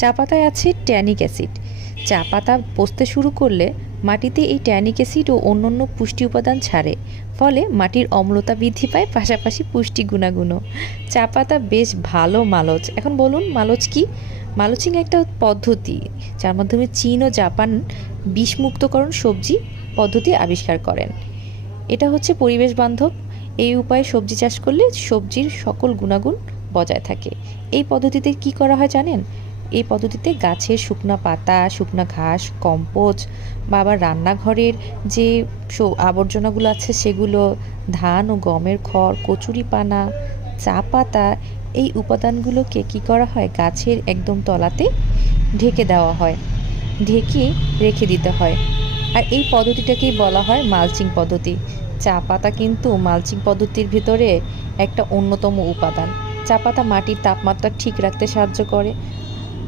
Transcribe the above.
চা পাতায় আছে ট্যানিক অ্যাসিড। চা পাতা পচতে শুরু করলে মাটিতে এই ট্যানিক অ্যাসিড ও অন্যান্য পুষ্টি উপাদান ছাড়ে, ফলে মাটির অম্লতা বৃদ্ধি পায়, পাশাপাশি পুষ্টি গুণাগুণও। চা পাতা বেশ ভালো মালচ। এখন বলুন মালচ কি? মালচিং একটা পদ্ধতি যার মাধ্যমে চীন ও জাপান বিষমুক্তকরণ সবজি পদ্ধতি আবিষ্কার করেন। এটা হচ্ছে পরিবেশ বান্ধব। এই উপায়ে সবজি চাষ করলে সবজির সকল গুণাগুণ বজায় থাকে। এই পদ্ধতিতে কি করা হয় জানেন? এই পদ্ধতিতে গাছের শুকনা পাতা, শুকনা ঘাস, কম্পোজ বা আবার রান্নাঘরের যে আবর্জনাগুলো আছে সেগুলো, ধান ও গমের খড়, কচুরিপানা, চা পাতা, এই উপাদানগুলোকে কি করা হয়, গাছের একদম তলাতে ঢেকে দেওয়া হয়, ঢেকে রেখে দিতে হয়। আর এই পদ্ধতিটাকেই বলা হয় মালচিং পদ্ধতি। চা পাতা কিন্তু মালচিং পদ্ধতির ভিতরে একটা অন্যতম উপাদান। চা পাতা মাটির তাপমাত্রা ঠিক রাখতে সাহায্য করে,